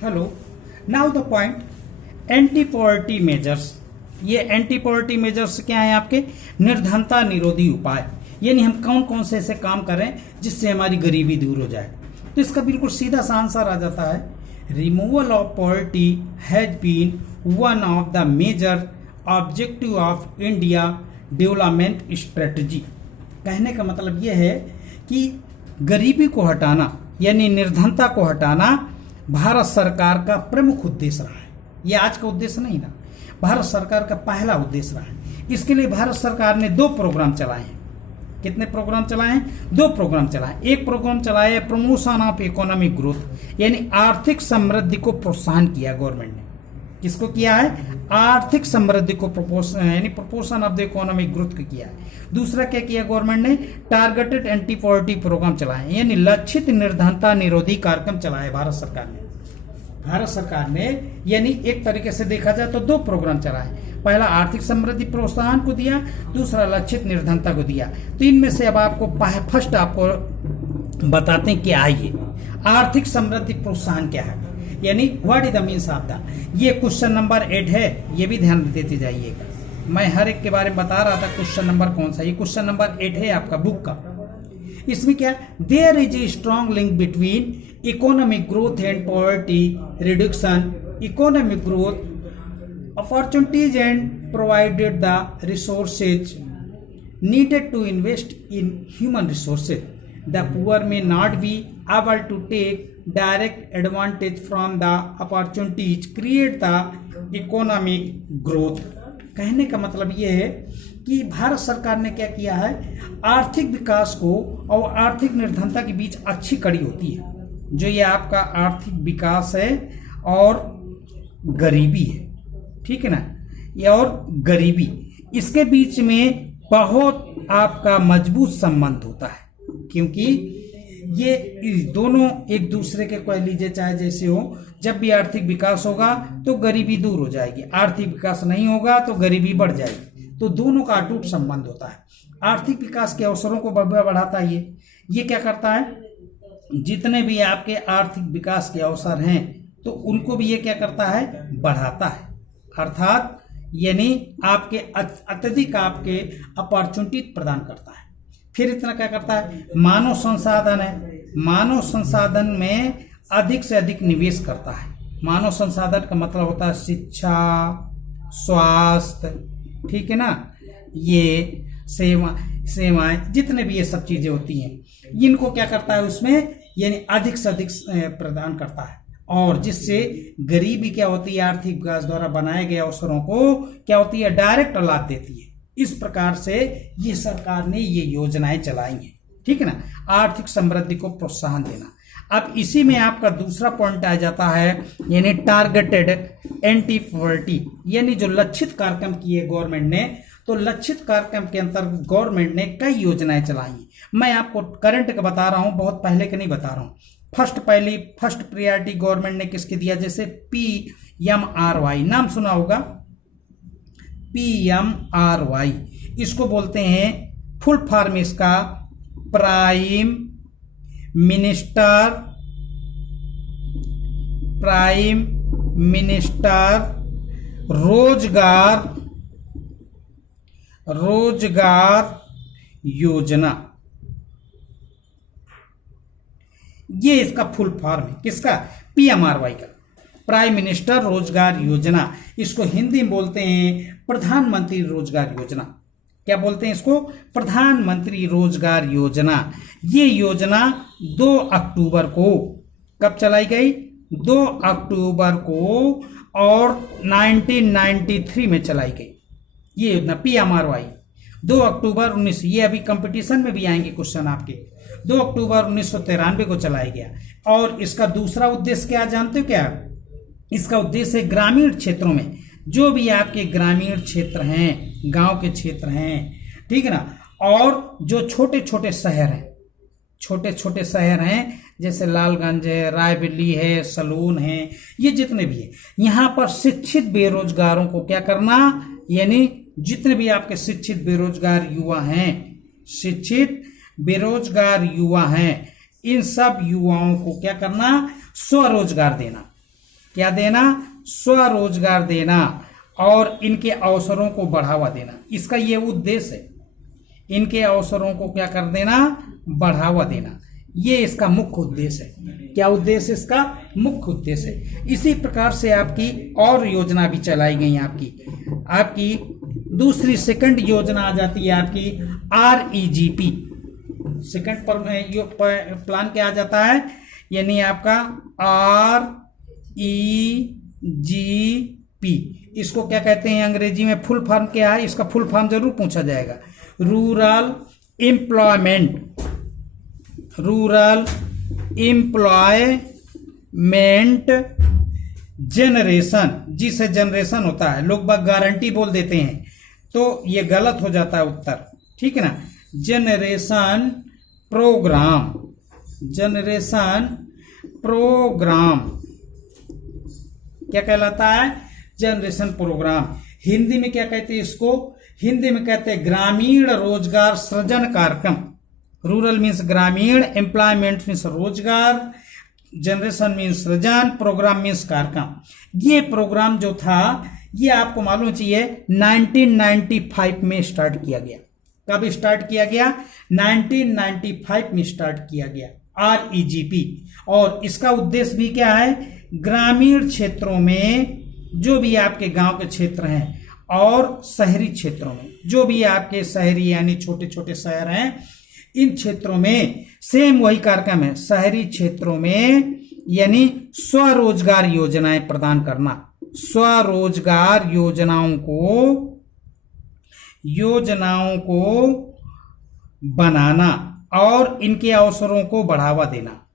Hello, now the point anti poverty measures. ये anti poverty measures क्या है? आपके निर्धनता निरोधी उपाय, यानी हम कौन कौन से ऐसे काम करें जिससे हमारी गरीबी दूर हो जाए। तो इसका बिल्कुल सीधा सा आंसर आ जाता है, removal of poverty has been one of the major objective of India development strategy. कहने का मतलब यह है कि गरीबी को हटाना यानी निर्धनता को हटाना भारत सरकार का प्रमुख उद्देश्य रहा है। यह आज का उद्देश्य नहीं ना, भारत सरकार का पहला उद्देश्य रहा है। इसके लिए भारत सरकार ने 2 प्रोग्राम चलाए हैं। कितने प्रोग्राम चलाए हैं? 2 प्रोग्राम चलाए। एक प्रोग्राम चलाया है प्रमोशन ऑफ इकोनॉमिक ग्रोथ, यानी आर्थिक समृद्धि को प्रोत्साहन किया गवर्नमेंट ने। किसको किया है? आर्थिक समृद्धि को यानी proportion of the economic growth को किया है। दूसरा क्या किया गवर्नमेंट ने? टारगेटेड एंटी पॉवर्टी प्रोग्राम चलाए, यानी लक्षित निर्धनता निरोधी कार्यक्रम चलाए भारत सरकार ने। भारत सरकार ने यानी एक तरीके से देखा जाए तो 2 प्रोग्राम चलाए। पहला आर्थिक समृद्धि प्रोत्साहन को दिया, दूसरा लक्षित निर्धनता को दिया। तो इनमें से अब आपको फर्स्ट आपको बताते हैं क्या है ये आर्थिक समृद्धि प्रोत्साहन क्या है, यानी what is the means of the. ये क्वेश्चन नंबर 8 है, ये भी ध्यान देते जाइएगा। मैं हर एक के बारे में बता रहा था क्वेश्चन नंबर कौन सा। ये क्वेश्चन नंबर 8 है आपका बुक का। इसमें क्या? There is a strong link between economic growth and poverty reduction. Economic growth opportunities and provided the resources needed to invest in human resources. The poor may not be able to take direct advantage from the opportunities create the economic growth. कहने का मतलब ये है कि भारत सरकार ने क्या किया है, आर्थिक विकास को और आर्थिक निर्धनता के बीच अच्छी कड़ी होती है। जो ये आपका आर्थिक विकास है और गरीबी है, ठीक है ना, ये और गरीबी, इसके बीच में बहुत आपका मजबूत संबंध होता है। क्योंकि ये दोनों एक दूसरे के कह लीजिए चाहे जैसे हो, जब भी आर्थिक विकास होगा तो गरीबी दूर हो जाएगी, आर्थिक विकास नहीं होगा तो गरीबी बढ़ जाएगी। तो दोनों का अटूट संबंध होता है। आर्थिक विकास के अवसरों को बढ़ाता है ये क्या करता है, जितने भी आपके आर्थिक विकास के अवसर हैं तो उनको भी ये क्या करता है, बढ़ाता है। अर्थात यानी आपके अत्यधिक आपके अपॉर्चुनिटी प्रदान करता है। फिर इतना क्या करता है, मानव संसाधन है, मानव संसाधन में अधिक से अधिक निवेश करता है। मानव संसाधन का मतलब होता है शिक्षा, स्वास्थ्य, ठीक है ना, ये सेवाएं जितने भी ये सब चीजें होती हैं, इनको क्या करता है उसमें यानी अधिक से अधिक प्रदान करता है। और जिससे गरीबी क्या होती है, आर्थिक विकास द्वारा बनाए गए अवसरों को क्या होती है, डायरेक्ट लाभ देती है। इस प्रकार से ये सरकार ने ये योजनाएं चलाई हैं, ठीक है ना, आर्थिक समृद्धि को प्रोत्साहन देना। अब इसी में आपका दूसरा पॉइंट आ जाता है, यानी टारगेटेड एंटी पॉवर्टी, यानी जो लक्षित कार्यक्रम किए गवर्नमेंट ने। तो लक्षित कार्यक्रम के अंतर्गत गवर्नमेंट ने कई योजनाएं चलाई। मैं आपको करंट का बता रहा हूं, बहुत पहले का नहीं बता रहा हूं। फर्स्ट प्रायोरिटी गवर्नमेंट ने किसके दिया, जैसे PMRY नाम सुना होगा, PMRY इसको बोलते हैं फुल फॉर्म इसका प्राइम मिनिस्टर रोजगार योजना। ये इसका फुल फॉर्म है, किसका? PMRY का, प्राइम मिनिस्टर रोजगार योजना। इसको हिंदी में बोलते हैं प्रधानमंत्री रोजगार योजना। क्या बोलते हैं इसको? प्रधानमंत्री रोजगार योजना। ये योजना 2 अक्टूबर को कब चलाई गई? 2 अक्टूबर को और 1993 में चलाई गई ये योजना PMRY। 2 अक्टूबर 19, ये अभी कंपटीशन में भी आएंगे क्वेश्चन आपके। 2 अक्टूबर 1993 को चलाया गया। और इसका दूसरा उद्देश्य क्या जानते हो क्या? इसका उद्देश्य ग्रामीण क्षेत्रों में, जो भी आपके ग्रामीण क्षेत्र हैं, गांव के क्षेत्र हैं, ठीक है ना, और जो छोटे छोटे शहर हैं जैसे लालगंज है, रायबरेली है, सलून है, ये जितने भी है, यहाँ पर शिक्षित बेरोजगारों को क्या करना, यानी जितने भी आपके शिक्षित बेरोजगार युवा हैं, इन सब युवाओं को क्या करना, स्वरोजगार देना। क्या देना? स्वरोजगार देना और इनके अवसरों को बढ़ावा देना। इसका ये उद्देश्य है, इनके अवसरों को क्या कर देना? बढ़ावा देना। ये इसका मुख्य उद्देश्य है। क्या उद्देश्य? इसका मुख्य उद्देश्य है। इसी प्रकार से आपकी और योजना भी चलाई गई। आपकी दूसरी सेकंड योजना आ जाती है आपकी REGP। सेकंड प्लान क्या आ जाता है? यानी आपका REGP। इसको क्या कहते हैं अंग्रेजी में? फुल फॉर्म क्या है? इसका फुल फॉर्म जरूर पूछा जाएगा। Rural employment generation. जिसे जनरेशन होता है, लोग बाग गारंटी बोल देते हैं तो ये गलत हो जाता है उत्तर, ठीक है ना। जनरेशन प्रोग्राम क्या कहलाता है? Generation programme. हिंदी में क्या कहते हैं इसको? हिंदी में कहते हैं ग्रामीण रोजगार सृजन कार्यक्रम। रूरल मीन्स ग्रामीण, एम्प्लॉयमेंट मीन्स रोजगार, जनरेशन मीन्स सृजन, प्रोग्राम मीन्स कार्यक्रम। ये प्रोग्राम जो था ये आपको मालूम चाहिए 1995 में स्टार्ट किया गया। कब स्टार्ट किया गया? 1995 में स्टार्ट किया गया REGP। और इसका उद्देश्य भी क्या है? ग्रामीण क्षेत्रों में जो भी आपके गांव के क्षेत्र हैं और शहरी क्षेत्रों में जो भी आपके शहरी यानी छोटे छोटे शहर हैं, इन क्षेत्रों में सेम वही कार्यक्रम है। शहरी क्षेत्रों में यानी स्वरोजगार योजनाएं प्रदान करना, स्वरोजगार योजनाओं को बनाना और इनके अवसरों को बढ़ावा देना।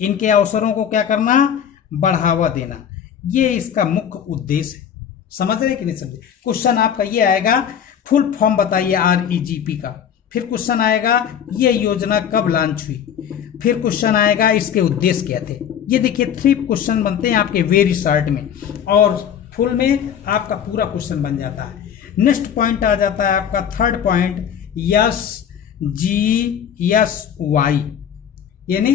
इनके अवसरों को क्या करना? बढ़ावा देना। ये इसका मुख्य उद्देश्य है। समझ रहे कि नहीं समझे? क्वेश्चन आपका ये आएगा, फुल फॉर्म बताइए REGP का। फिर क्वेश्चन आएगा ये योजना कब लॉन्च हुई। फिर क्वेश्चन आएगा इसके उद्देश्य क्या थे। ये देखिए 3 क्वेश्चन बनते हैं आपके वेरी शॉर्ट में, और फुल में आपका पूरा क्वेश्चन बन जाता है। नेक्स्ट पॉइंट आ जाता है आपका थर्ड पॉइंट SGSY। यानी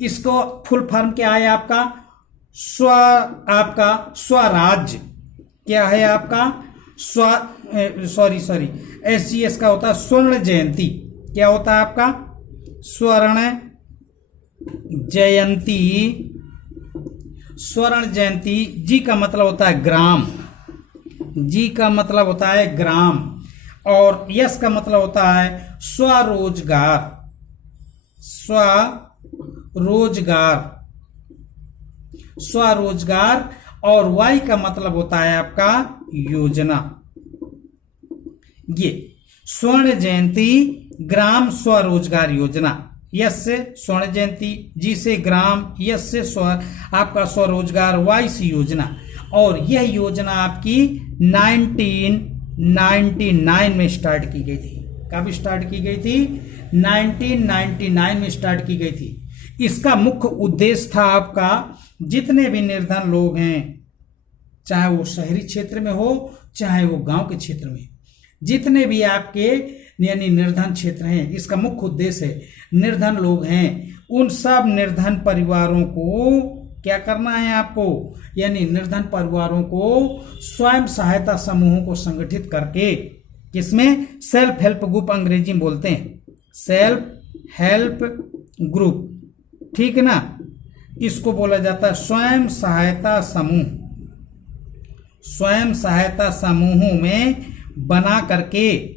इसको फुल फॉर्म क्या है आपका? स्वराज्य। क्या है आपका? SGS का होता है स्वर्ण जयंती। क्या होता है आपका? स्वर्ण जयंती। जी का मतलब होता है ग्राम। जी का मतलब होता है ग्राम, और यस का मतलब होता है स्वरोजगार, और वाई का मतलब होता है आपका योजना। ये स्वर्ण जयंती ग्राम स्वरोजगार योजना। यस से स्वर्ण जयंती, जी से ग्राम, यस से आपका स्वरोजगार, वाई से योजना। और यह योजना आपकी 1999 में स्टार्ट की गई थी। कब स्टार्ट की गई थी? 1999 में स्टार्ट की गई थी। इसका मुख्य उद्देश्य था आपका जितने भी निर्धन लोग हैं, चाहे वो शहरी क्षेत्र में हो चाहे वो गांव के क्षेत्र में, जितने भी आपके यानी निर्धन क्षेत्र हैं, इसका मुख्य उद्देश्य है निर्धन लोग हैं उन सब निर्धन परिवारों को क्या करना है आपको, यानी निर्धन परिवारों को स्वयं सहायता समूहों को संगठित करके, किसमें? सेल्फ हेल्प ग्रुप अंग्रेजी में बोलते हैं, सेल्फ हेल्प ग्रुप, ठीक है ना। इसको बोला जाता है स्वयं सहायता समूह। स्वयं सहायता समूहों में बना करके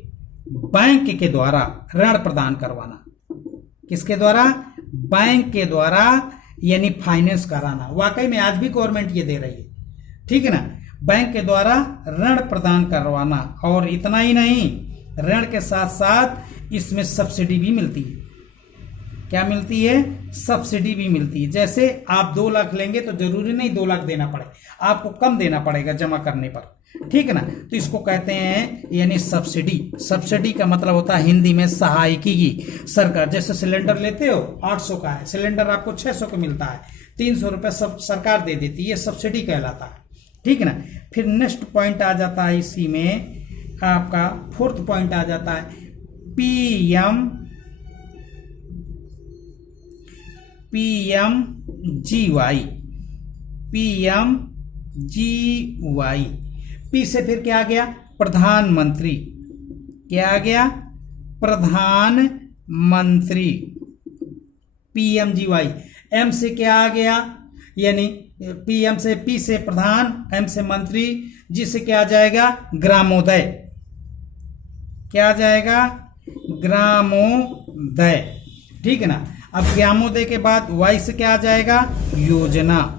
बैंक के द्वारा ऋण प्रदान करवाना। किसके द्वारा? बैंक के द्वारा, यानी फाइनेंस कराना। वाकई में आज भी गवर्नमेंट ये दे रही है, ठीक है ना। बैंक के द्वारा ऋण प्रदान करवाना, और इतना ही नहीं, ऋण के साथ साथ इसमें सब्सिडी भी मिलती है। क्या मिलती है? सब्सिडी भी मिलती है। जैसे आप 2 लाख लेंगे तो जरूरी नहीं 2 लाख देना पड़े, आपको कम देना पड़ेगा जमा करने पर, ठीक है ना। तो इसको कहते हैं यानी सब्सिडी। सब्सिडी का मतलब होता है हिंदी में सहायकी की। सरकार जैसे सिलेंडर लेते हो 800 का है, सिलेंडर आपको 600 का मिलता है, 300 रुपये सब सरकार दे देती है, ये सब्सिडी कहलाता है, ठीक है ना। फिर नेक्स्ट पॉइंट आ जाता है इसी में आपका 4th पॉइंट आ जाता है PMGY। PMGY। पी से फिर क्या आ गया, प्रधानमंत्री, क्या आ गया, प्रधानमंत्री, PMGY। एम से क्या आ गया, यानी PM से, P से प्रधान, M से मंत्री, G से क्या आ जाएगा, ग्रामोदय, क्या आ जाएगा, ग्रामोदय, ठीक है ना। अब ग्रामोदय के बाद Y से क्या आ जाएगा, योजना,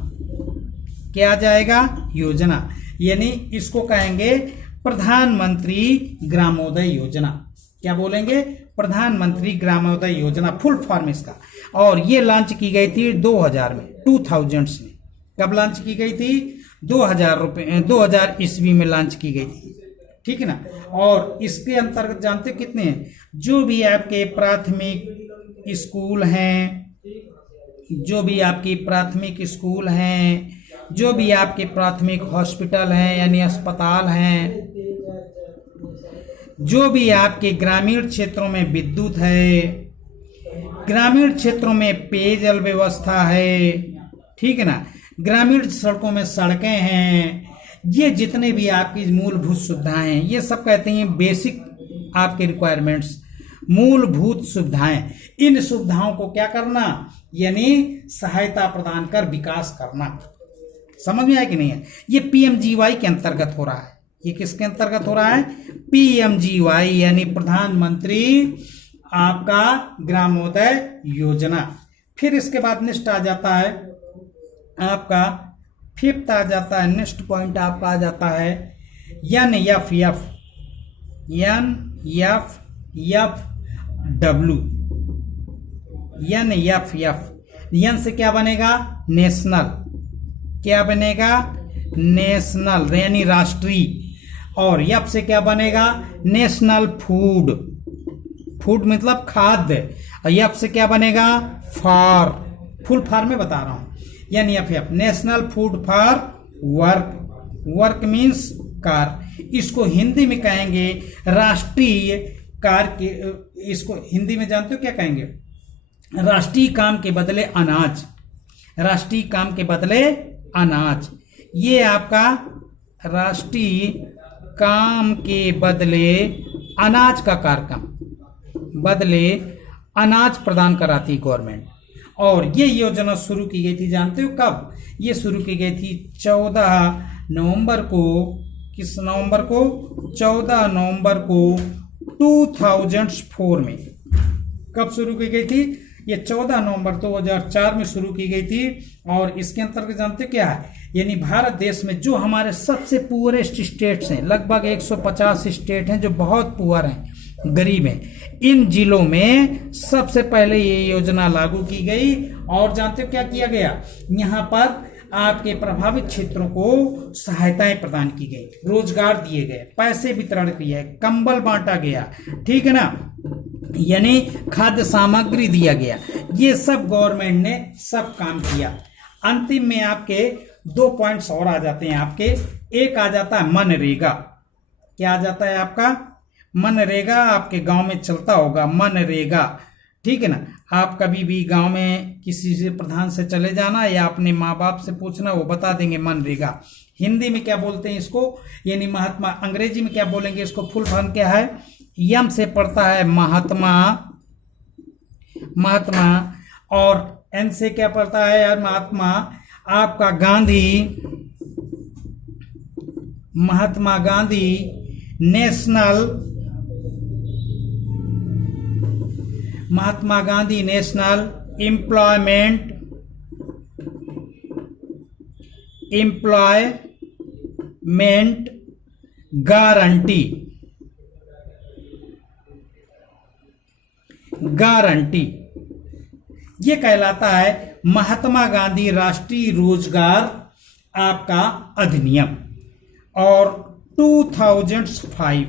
क्या आ जाएगा, योजना, यानी इसको कहेंगे प्रधानमंत्री ग्रामोदय योजना। क्या बोलेंगे, प्रधानमंत्री ग्रामोदय योजना, फुल फॉर्म इसका। और ये लॉन्च की गई थी 2000 में, 2000s में। कब लॉन्च की गई थी, 2000 ईस्वी में लॉन्च की गई थी, ठीक है ना। और इसके अंतर्गत जानते कितने हैं, जो भी आपके प्राथमिक स्कूल हैं, जो भी आपकी प्राथमिक स्कूल हैं, जो भी आपके प्राथमिक हॉस्पिटल हैं यानी अस्पताल हैं, जो भी आपके ग्रामीण क्षेत्रों में विद्युत है, ग्रामीण क्षेत्रों में पेयजल व्यवस्था है, ठीक है ना, ग्रामीण सड़कों में सड़कें हैं, ये जितने भी आपकी मूलभूत सुविधाएं हैं, ये सब कहते हैं बेसिक आपके रिक्वायरमेंट्स, मूलभूत सुविधाएं। इन सुविधाओं को क्या करना, यानी सहायता प्रदान कर विकास करना। समझ में आया कि नहीं है, ये PMGY के अंतर्गत हो रहा है। ये किसके अंतर्गत हो रहा है, PMGY यानी प्रधानमंत्री आपका ग्रामोदय योजना। फिर इसके बाद नेक्स्ट आ जाता है आपका, फिफ्थ आ जाता है, नेक्स्ट पॉइंट आपका आ जाता है NFF, NFF। एन से क्या बनेगा, नेशनल, क्या बनेगा, नेशनल यानी राष्ट्रीय। और यप से क्या बनेगा, नेशनल फूड, फूड मतलब खाद्य। और यप से क्या बनेगा, फॉर, फुल फॉर्म में बता रहा हूं, यानी F, national food for work, work means car. इसको हिंदी में कहेंगे राष्ट्रीय कार्य, इसको हिंदी में जानते हो क्या कहेंगे, राष्ट्रीय काम के बदले अनाज, राष्ट्रीय काम के बदले अनाज। ये आपका राष्ट्रीय काम के बदले अनाज का कार्यक्रम, बदले अनाज प्रदान कराती गवर्नमेंट। और ये योजना शुरू की गई थी, जानते हो कब, ये शुरू की गई थी 14 नवंबर को, किस नवंबर को, 14 नवंबर को 2004 में। कब शुरू की गई थी, ये 14 नवंबर 2004 में शुरू की गई थी। और इसके अंतर्गत जानते क्या है, यानी भारत देश में जो हमारे सबसे पुअरेस्ट स्टेट्स हैं, लगभग 150 स्टेट हैं जो बहुत पुअर हैं, गरीब हैं, इन जिलों में सबसे पहले ये योजना लागू की गई। और जानते हो क्या किया गया, यहाँ पर आपके प्रभावित क्षेत्रों को सहायताएं प्रदान की गई, रोजगार दिए गए, पैसे वितरण किए, कंबल बांटा गया, ठीक है ना, यानी खाद्य सामग्री दिया गया। ये सब गवर्नमेंट ने सब काम किया। अंतिम में आपके 2 पॉइंट्स और आ जाते हैं आपके, एक आ जाता है मनरेगा। क्या आ जाता है आपका, मनरेगा, आपके गांव में चलता होगा मनरेगा, ठीक है ना। आप कभी भी गांव में किसी से प्रधान से चले जाना या अपने माँ बाप से पूछना, वो बता देंगे मनरेगा। हिंदी में क्या बोलते हैं इसको, यानी महात्मा, अंग्रेजी में क्या बोलेंगे इसको, फुल फॉर्म क्या है, यम से पढ़ता है महात्मा, महात्मा, और एन से क्या पढ़ता है यार, महात्मा आपका Gandhi, Mahatma Gandhi national, Mahatma Gandhi national employment guarantee, guarantee, ये कहलाता है महात्मा गांधी राष्ट्रीय रोजगार आपका अधिनियम। और 2005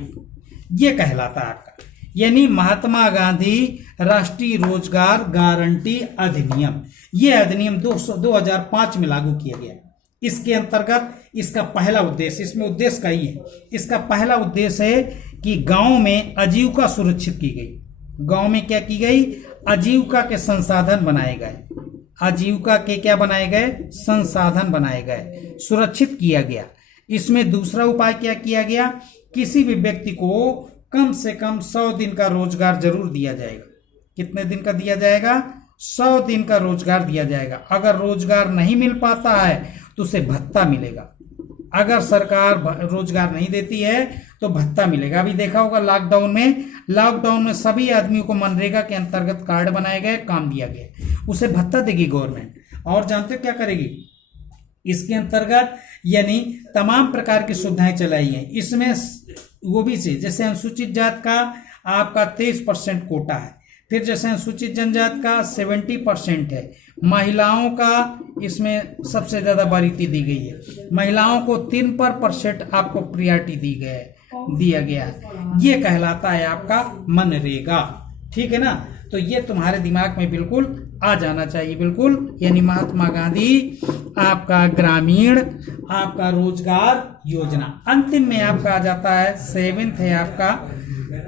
ये कहलाता है आपका, यानी महात्मा गांधी राष्ट्रीय रोजगार गारंटी अधिनियम। ये अधिनियम 2005 में लागू किया गया। इसके अंतर्गत इसका पहला उद्देश्य, इसमें उद्देश्य का ही है, इसका पहला उद्देश्य है कि गांव में आजीविका सुरक्षित की गई। गांव में क्या की गई, आजीविका के संसाधन बनाए गए, आजीविका के क्या बनाए गए, संसाधन बनाए गए, सुरक्षित किया गया। इसमें दूसरा उपाय क्या किया गया, किसी भी व्यक्ति को कम से कम 100 दिन का रोजगार जरूर दिया जाएगा। कितने दिन का दिया जाएगा, 100 दिन का रोजगार दिया जाएगा। अगर रोजगार नहीं मिल पाता है तो उसे भत्ता मिलेगा। अगर सरकार रोजगार नहीं देती है तो भत्ता मिलेगा। अभी देखा होगा लॉकडाउन में सभी आदमियों को मनरेगा के अंतर्गत कार्ड बनाए गए, काम दिया गया, उसे भत्ता देगी गवर्नमेंट। और जानते हो क्या करेगी, इसके अंतर्गत यानी तमाम प्रकार की सुविधाएं चलाई हैं। इसमें ओबीसी जैसे अनुसूचित जात का आपका 23% कोटा है, फिर जैसे अनुसूचित जनजात का 70% है, महिलाओं का इसमें सबसे ज्यादा बारीकी दी गई है। महिलाओं को 3% आपको प्रियॉरिटी दिया गया है। ये कहलाता है आपका मनरेगा। ठीक है ना, तो ये तुम्हारे दिमाग में बिल्कुल आ जाना चाहिए, बिल्कुल। यानी महात्मा गांधी आपका ग्रामीण आपका रोजगार योजना। अंतिम में आपका आ जाता है 7th है आपका,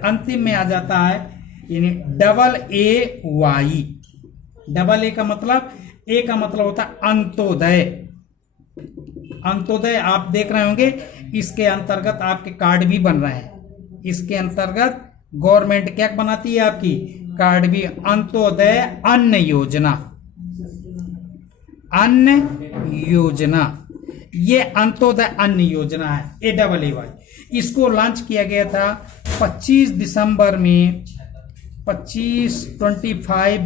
अंतिम में आ जाता है यानी AAY। डबल ए का मतलब होता है अंत्योदय। अंत्योदय आप देख रहे होंगे, इसके अंतर्गत आपके कार्ड भी बन रहे हैं। इसके अंतर्गत गवर्नमेंट क्या बनाती है, आपकी कार्ड भी। अंत्योदय अन्न योजना, ये अंत्योदय अन्न योजना है, AAY। इसको लॉन्च किया गया था 25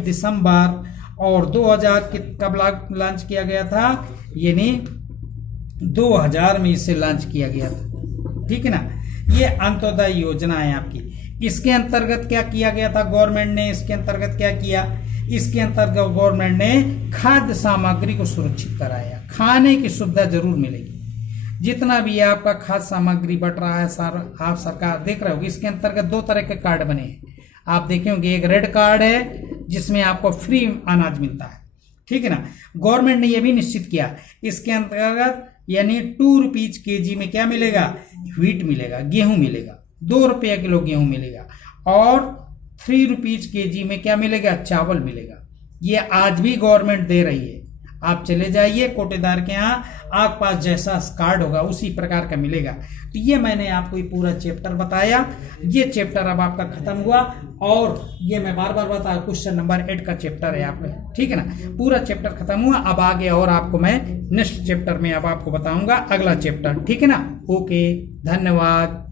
दिसंबर और 2000 कब लॉन्च किया गया था, यानी 2000 में इसे लॉन्च किया गया था। ठीक है ना, ये अंत्योदय योजना है आपकी। इसके अंतर्गत क्या किया गया था गवर्नमेंट ने, इसके अंतर्गत क्या किया, इसके अंतर्गत गवर्नमेंट ने खाद्य सामग्री को सुरक्षित कराया। खाने की सुविधा जरूर मिलेगी। जितना भी आपका खाद्य सामग्री बट रहा है आप सरकार देख रहे होगी। इसके अंतर्गत 2 तरह के कार्ड बने हैं, आप देखे होंगे। एक रेड कार्ड है जिसमें आपको फ्री अनाज मिलता है। ठीक है ना, गवर्नमेंट ने यह भी निश्चित किया इसके अंतर्गत यानी 2 रुपीज kg में क्या मिलेगा, व्हीट मिलेगा, गेहूं मिलेगा। 2 रुपया किलो गेहूं मिलेगा। और 3 रुपीज kg में क्या मिलेगा, चावल मिलेगा। ये आज भी गवर्नमेंट दे रही है। आप चले जाइए कोटेदार के यहाँ, आपके पास जैसा कार्ड होगा उसी प्रकार का मिलेगा। तो ये मैंने आपको ये पूरा चैप्टर बताया। ये चैप्टर अब आपका खत्म हुआ और ये मैं बार बार बता, क्वेश्चन नंबर 8 का चैप्टर है आपका। ठीक है ना, पूरा चैप्टर खत्म हुआ। अब आगे और आपको मैं नेक्स्ट चैप्टर में अब आपको बताऊंगा अगला चैप्टर। ठीक है ना, ओके, धन्यवाद।